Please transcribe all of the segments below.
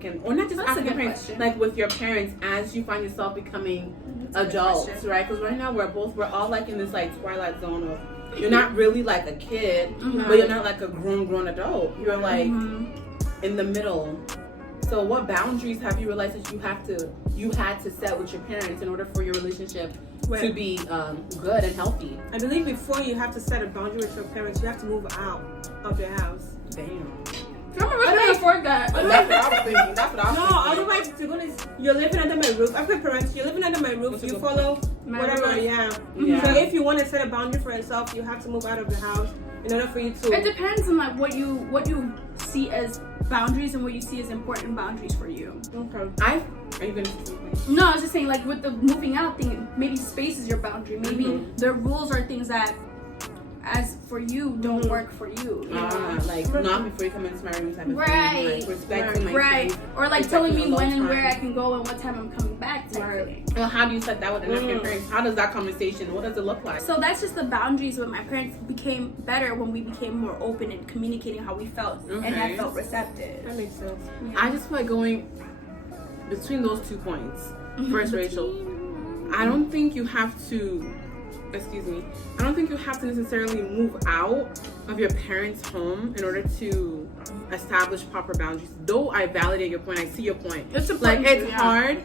African, or not just African parents, like with your parents as you find yourself becoming adults, right? Because right now we're all like in this like twilight zone of you're not really like a kid, but you're not like a grown adult. You're like in the middle. So what boundaries have you realized that you had to set with your parents in order for your relationship to be good and healthy? I believe before you have to set a boundary with your parents, you have to move out of your house. Damn. I don't afford that. That's what I was thinking. That's what I was thinking. No, otherwise you're living under my roof. After parents, you're living under my roof. You follow whatever. Yeah. So if you want to set a boundary for yourself, you have to move out of the house in order for you to. It depends on like what you see as boundaries and what you see as important boundaries for you. Okay. Are you gonna say something? No, I was just saying like with the moving out thing, maybe space is your boundary. Maybe the rules are things that, as for you, don't work for you. Like not before you come into my room type of right. thing. Like respecting my space, or like telling me when and where I can go and what time I'm coming back. Well, how do you set that with an African parents? How does that conversation? What does it look like? So that's just the boundaries when my parents became better when we became more open and communicating how we felt, and I felt receptive. That makes sense. Yeah. I just feel like going between those 2 points. First, Rachel, I don't think you have to. I don't think you have to necessarily move out of your parents' home in order to establish proper boundaries. Though I validate your point, I see your point. It's hard.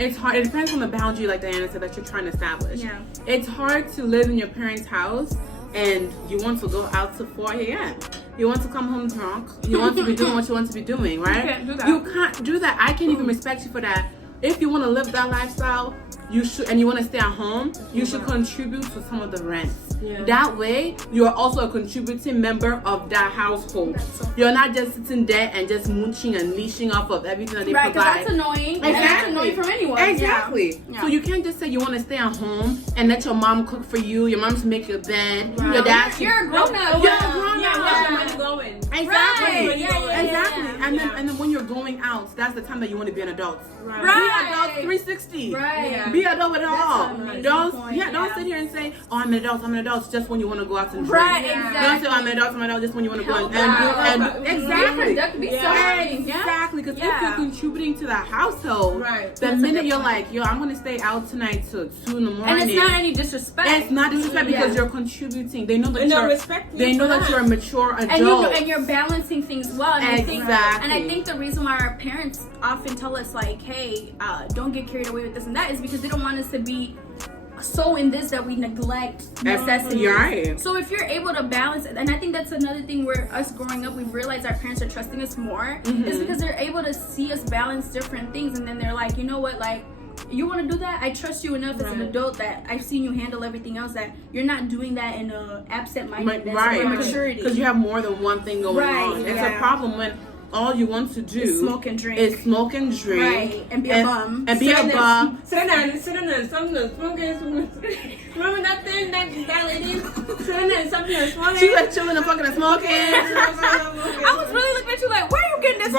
It's hard. It depends on the boundary, like Diana said, that you're trying to establish. Yeah. It's hard to live in your parents' house and you want to go out to 4 a.m. You want to come home drunk. You want to be doing what you want to be doing, right? You can't do that. You can't do that. I can't even respect you for that. If you want to live that lifestyle, you should, and you want to stay at home, you should contribute to some of the rents. Yeah. That way, you're also a contributing member of that household. You're not just sitting there and just mooching and leashing off of everything that they provide. Right, because that's annoying. Exactly. And that's annoying from anyone. Exactly. Yeah. So you can't just say you want to stay at home and let your mom cook for you. Your mom should make your bed. Right. Your dad. You're a grown up. You're a grown up. Yeah, where's your money going? Exactly. Right. Exactly. Yeah. And then when you're going out, that's the time that you want to be an adult. Right. Be adult 360. Right. Yeah. Be adult with it all. Don't sit here and say, "Oh, I'm an adult," just when you want to go out and drink. Right. Exactly. Don't say, "I'm an adult," just when you want to go and exactly. Exactly. Because if you're contributing to that household, the minute you're like, "Yo, I'm gonna stay out tonight till 2 in the morning," and it's not any disrespect. It's not disrespect because you're contributing. They know that They know that you're a mature adult. And you're balancing things well. And Exactly. I think the reason why our parents often tell us like, hey, don't get carried away with this and that is because they don't want us to be so in this that we neglect necessities. You're right. So if you're able to balance it, and I think that's another thing where us growing up, we've realized our parents are trusting us more, is because they're able to see us balance different things, and then they're like, you know what, like, you want to do that? I trust you enough as an adult that I've seen you handle everything else, that you're not doing that in a absent-mindedness or immaturity. Because you have more than one thing going on. It's a problem when all you want to do is smoke and drink. Right. And be a bum. And be a bum. Sitting there smoking. Remember that thing, that lady? Sitting there something and smoking. She was chilling and fucking and smoking. I was really looking at you like, where are you getting this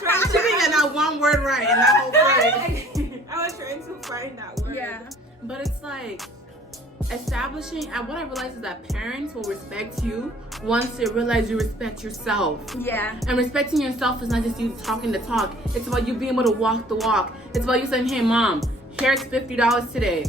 from? She didn't get that one word right in that whole phrase. I was trying to find that word. Yeah. But it's like establishing, and what I realized is that parents will respect you once they realize you respect yourself. Yeah. And respecting yourself is not just you talking the talk. It's about you being able to walk the walk. It's about you saying, "Hey, mom, here's $50 today.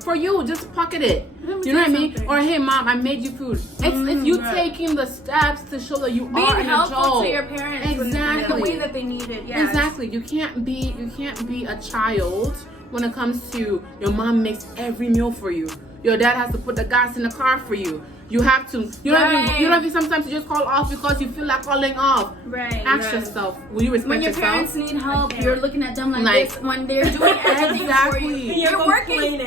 For you, just pocket it." You know what I mean? Or, "Hey, mom, I made you food." It's you taking the steps to show that you being are an helpful adult. to your parents in the way that they need it. Yeah. Exactly. You can't be a child when it comes to your mom makes every meal for you. Your dad has to put the gas in the car for you. You have to. You don't even sometimes you just call off because you feel like calling off. Right. Ask yourself, will you respect yourself? When your parents need help, you're looking at them like this. When they're doing everything for you,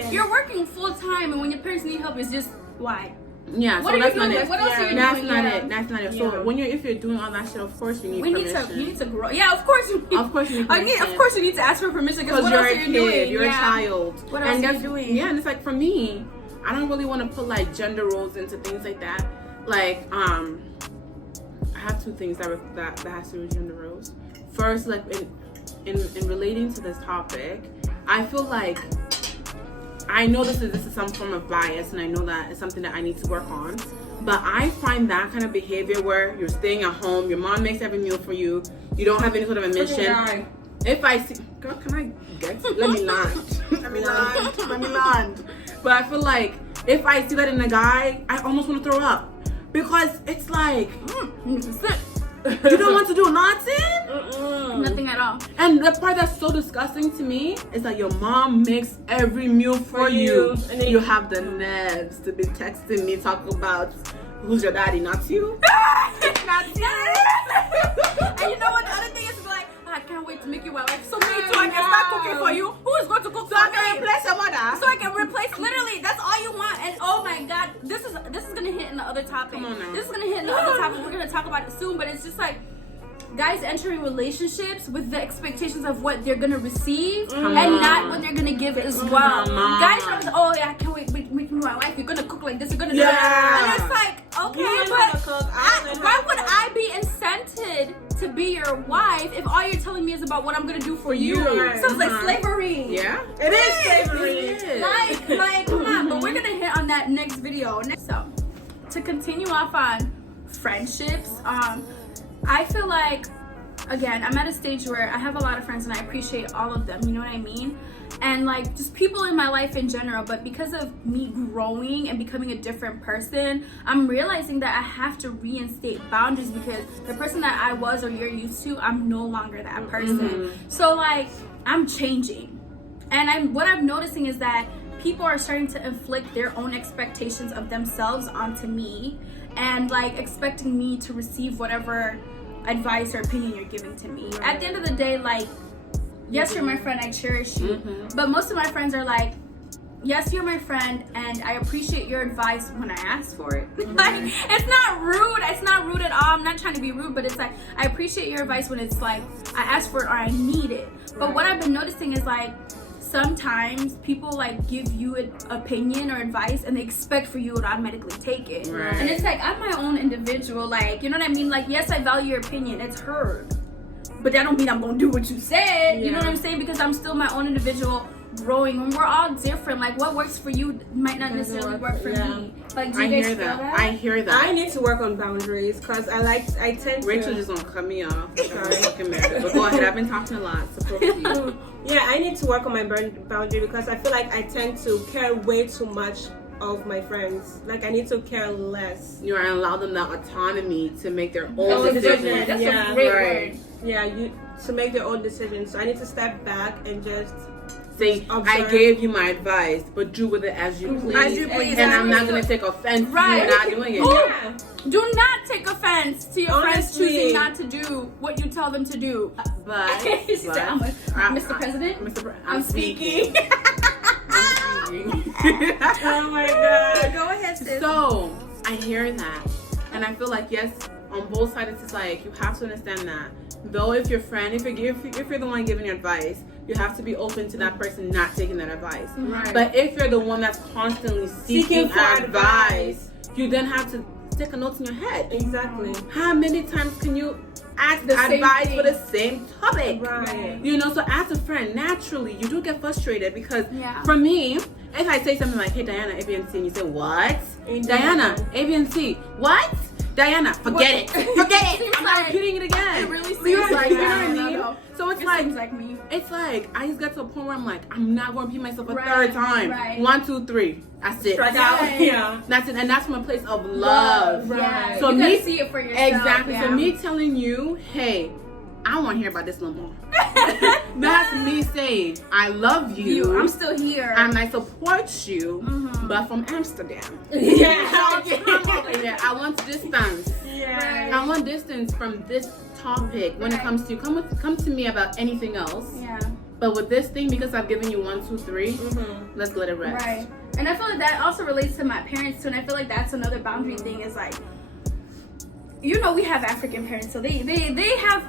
you're working full time, and when your parents need help, it's just why. Yeah, what so that's doing? not it. What else are you that's doing? That's not it. So if you're doing all that shit, of course you need permission. You need to grow. Yeah, of course you need. Of course you need permission. Of course you need to ask for permission because what you're else a are you kid, doing? You're a child. What else are you doing? Yeah, and it's like for me, I don't really want to put like gender roles into things like that. Like I have two things that has to do with gender roles. First, like in relating to this topic, I feel like I know this is some form of bias, and I know that it's something that I need to work on. But I find that kind of behavior where you're staying at home, your mom makes every meal for you, you don't have any sort of a mission. If I see, girl, can I get? Let me land. Let me land. But I feel like if I see that in a guy, I almost want to throw up because it's like you don't want to do nothing. Nothing at all. And the part that's so disgusting to me is that your mom makes every meal for you, and then you have the nerves to be texting me talking about who's your daddy, not you. Not you. And you know what? The other thing is like, I can't wait to make you my wife. So me too, I can start cooking for you. Who is going to cook for me? So I can replace your mother. So I can replace, literally, that's all you want. And oh my God, this is gonna hit in the other topic. Come on now. This is gonna hit in the other topic. We're gonna talk about it soon, but it's just like, guys entering relationships with the expectations of what they're gonna receive and not what they're gonna give as well. Guys are like, oh yeah, I can't wait, make me my wife. You're gonna cook like this, you're gonna do that. And it's like, okay, but why would I be incented to be your wife if all you're telling me is about what I'm gonna do for you? Sounds like slavery. Yeah, it is slavery. It is. Like, come on. But we're gonna hit on that next video. So, to continue off on friendships, I feel like, again, I'm at a stage where I have a lot of friends and I appreciate all of them, you know what I mean? And like just people in my life in general, but because of me growing and becoming a different person, I'm realizing that I have to reinstate boundaries because the person that I was or you're used to, I'm no longer that person. So like, I'm changing. And what I'm noticing is that people are starting to inflict their own expectations of themselves onto me and like expecting me to receive whatever advice or opinion you're giving to me. At the end of the day, like, yes, you're my friend, I cherish you, but most of my friends are like, yes, you're my friend and I appreciate your advice when I ask for it. Like, it's not rude at all. I'm not trying to be rude, but it's like, I appreciate your advice when it's like I ask for it or I need it. But what I've been noticing is like, sometimes people like give you an opinion or advice and they expect for you to automatically take it. And it's like, I'm my own individual, like, you know what I mean? Like, yes, I value your opinion, it's heard, but that don't mean I'm gonna do what you said. You know what I'm saying? Because I'm still my own individual growing, and we're all different. Like, what works for you might not necessarily work for me. Like, do you guys feel that? I hear that. I need to work on boundaries because I tend to. Rachel just gonna cut me off. But go ahead, I've been talking a lot. So yeah, I need to work on my boundary because I feel like I tend to care way too much of my friends. Like, I need to care less. You are allow them that autonomy to make their own decisions. That's a great word. Yeah, to make their own decisions. So I need to step back and just say, I gave you my advice, but do with it as you please. As you please. And I'm not gonna take offense to you not doing it. Yeah. Do not take offense to your friends choosing not to do what you tell them to do. But Mr. President, I'm speaking. Oh my God. Go ahead, sis. So I hear that, and I feel like yes, on both sides it's like you have to understand that. Though if your friend, if you're the one giving advice, you have to be open to that person not taking that advice. But if you're the one that's constantly seeking for advice, you then have to take a note in your head. Exactly. How many times can you ask advice for the same topic? You know, so as a friend, naturally you do get frustrated because for me, if I say something like, hey Diana, A, B, and C, and you say, what? Diana, A, B, and C, what? Diana, forget it. Forget it. I'm not repeating it again. It really seems like you know what I mean? So it's like me. It's like I just got to a point where I'm like, I'm not going to repeat myself a third time. 1, 2, 3. That's it. Strike out. Yeah. That's it, and that's from a place of love. Right. So you me gotta see it for yourself. Exactly. So me telling you, hey, I don't want to hear about this no more. That's me saying, I love you. I'm still here. And I support you, but from Amsterdam. I want distance. I want distance from this topic when it comes to come to me about anything else. But with this thing, because I've given you 1, 2, 3, let's let it rest. Right. And I feel like that also relates to my parents too, and I feel like that's another boundary thing is like, you know, we have African parents, so they have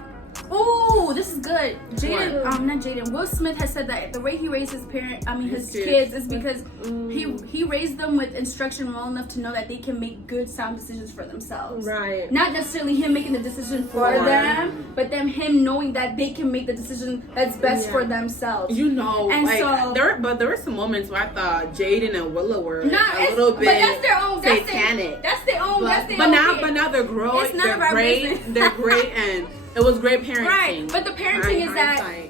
Oh, this is good. Jaden, not Jaden. Will Smith has said that the way he raised his kids is because he raised them with instruction well enough to know that they can make good, sound decisions for themselves. Right. Not necessarily him making the decision for them, but him knowing that they can make the decision that's best for themselves. You know, and like, so there were some moments where I thought Jaden and Willow were a little bit but that's their own, satanic. That's their own. But now they're growing. It's none of our business. They're great, and it was great parenting. Right, but the parenting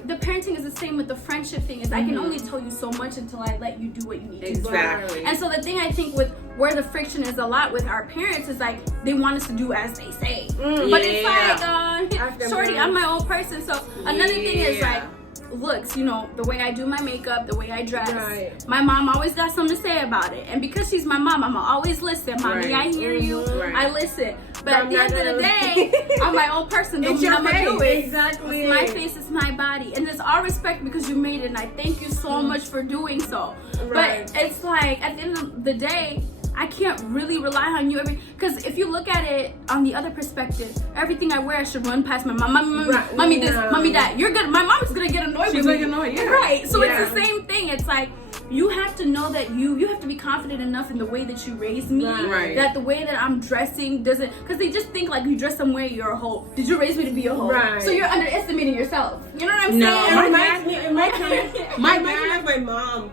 the parenting is the same with the friendship thing. Is I can only tell you so much until I let you do what you need to do. Exactly. And so the thing I think with where the friction is a lot with our parents is like they want us to do as they say, but it's like shorty, I'm my own person. So another thing is like looks, you know, the way I do my makeup, the way I dress. Right. My mom always got something to say about it, and because she's my mom, I'ma always listen. Mommy, I hear you. I listen. But at the end of the day, I'm my own person. It's your face. Do it. Exactly. It's my face, it's my body. And there's all respect because you made it, and I thank you so much for doing so. Right. But it's like, at the end of the day, I can't really rely on you because if you look at it on the other perspective, everything I wear I should run past my mom. Mommy this, mommy that. You're good. My mom's gonna get annoyed with me. She's annoyed, yeah. Right. So it's the same thing. It's like you have to know that you have to be confident enough in the way that you raised me, that the way that I'm dressing doesn't, because they just think like you dress some way, you're a hoe. Did you raise me to be a hoe? Right. So you're underestimating yourself. You know what I'm saying? My mom.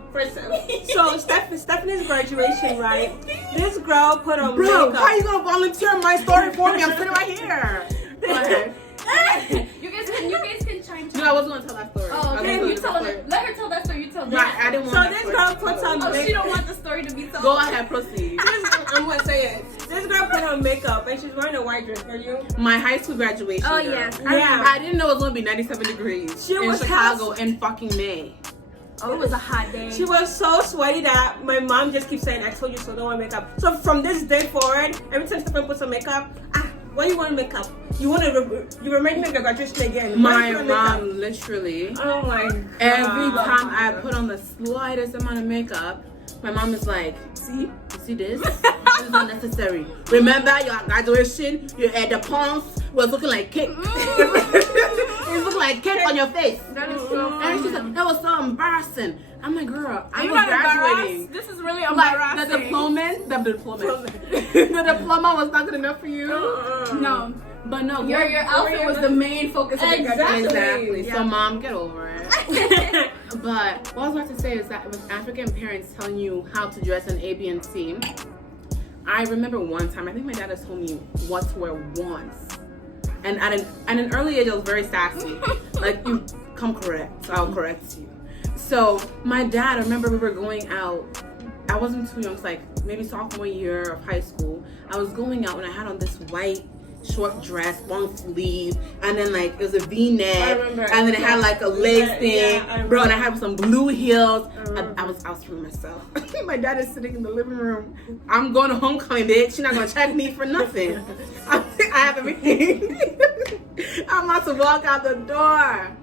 So Stephanie's graduation, right? This girl put on makeup. How you gonna volunteer my story for me? I'm sitting right here. You guys can chime. No, I wasn't gonna tell that story. Oh, okay. You tell it. Let her tell that story. You tell that. I didn't want that this girl puts on makeup. She don't want the story to be told. Go ahead, proceed. I'm gonna say it. This girl put on makeup and she's wearing a white dress. Are you? My high school graduation. Oh girl. yes. I didn't know it was gonna be 97 degrees in Chicago in fucking May. Oh, it was a hot day. She was so sweaty that my mom just keeps saying, "I told you so, don't wear makeup." So from this day forward, every time Stephanie puts on makeup, why you want makeup? You remind me of your graduation again. My mom literally. Oh my God. Every time I put on the slightest amount of makeup, my mom is like, "See, you see this? This is unnecessary. Remember your graduation? Your the pons was looking like cake. It looked like cake on your face." That is so funny. And she said that was so embarrassing. I'm like, girl, I was graduating. This is really embarrassing. Like the diploma was not good enough for you. No. But no, your outfit was the main focus of your graduation. Exactly. Yeah. So mom, get over it. But what I was about to say is that with African parents telling you how to dress in A, B, and C, I remember one time, I think my dad has told me what to wear once. And at an early age, I was very sassy. Like, you come correct, so I'll correct you. So my dad, I remember we were going out. I wasn't too young, it's like maybe sophomore year of high school. I was going out and I had on this white short dress, long sleeve, and then like it was a V-neck, and then it had like a lace thing, bro. And I had some blue heels. I was feeling myself. My dad is sitting in the living room. I'm going to homecoming, bitch. She's not gonna check me for nothing. I have everything. I'm about to walk out the door.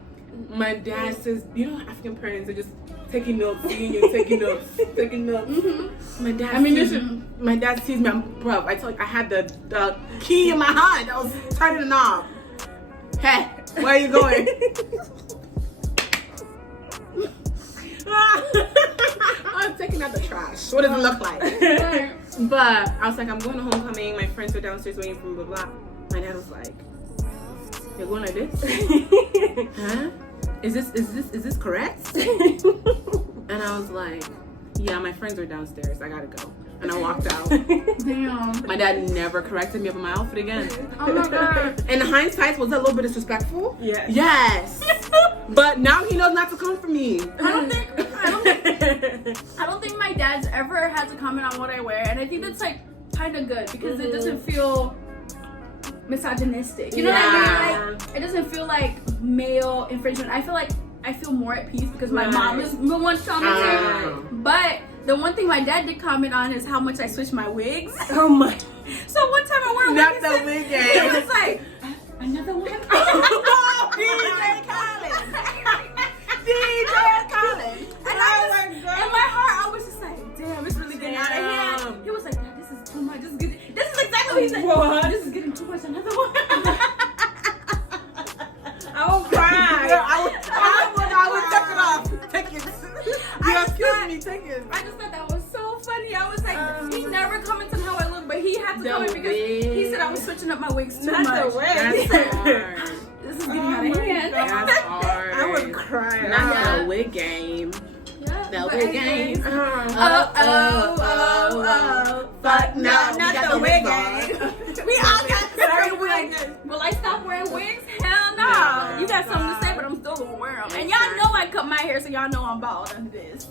My dad says, you know, African parents are just taking notes, seeing you, taking notes. My dad sees me, bro. I told you, I had the key in my hand. I was turning the knob. Hey, where are you going? I'm taking out the trash. What does it look like? But I was like, I'm going to homecoming. My friends are downstairs waiting for me, blah, blah. My dad was like, you're going like this? Huh? Is this correct? And I was like, yeah, my friends are downstairs. I gotta go. And I walked out. Damn. My dad never corrected me about my outfit again. Oh my God. In hindsight, was that a little bit disrespectful? Yeah. Yes. But now he knows not to come for me. I don't think my dad's ever had to comment on what I wear, and I think that's like kind of good because it doesn't feel misogynistic. You know what I mean? Like, it doesn't feel like male infringement. I feel more at peace because my mom is the one commenting. But the one thing my dad did comment on is how much I switch my wigs. Oh my! So one time I wore a wig. Not the wig, It was like another one. DJ Khaled. DJ Khaled. And in my heart, I was just like, damn, it's really getting out of hand. He was like, Dad, this is too much. This is exactly what he said. What? This is getting too much. Another one. Excuse me, take it. I just thought that was so funny. I was like, he never commented how I look, but he had to comment because he said I was switching up my wigs too much. Not the wig. That's hard. This is getting out of hand. That's hard. I would cry. Not the wig game. Yeah, The but wig anyways, game. Fuck no, we not got the wig wig game. We all got the wigs. will I stop wearing wigs? Hell no. No. You got something to say, but I'm still gonna wear them. And y'all know I cut my hair, so y'all know I'm bald under this.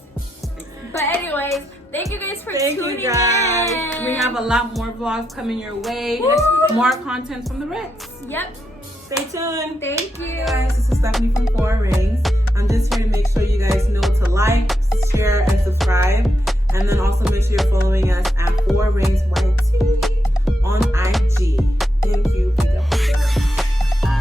But anyways, thank you guys for tuning in. We have a lot more vlogs coming your way. Woo! More content from the Ritz. Yep. Stay tuned. Thank you. Hey guys, this is Stephanie from Four Rings. I'm just here to make sure you guys know to like, share, and subscribe. And then also make sure you're following us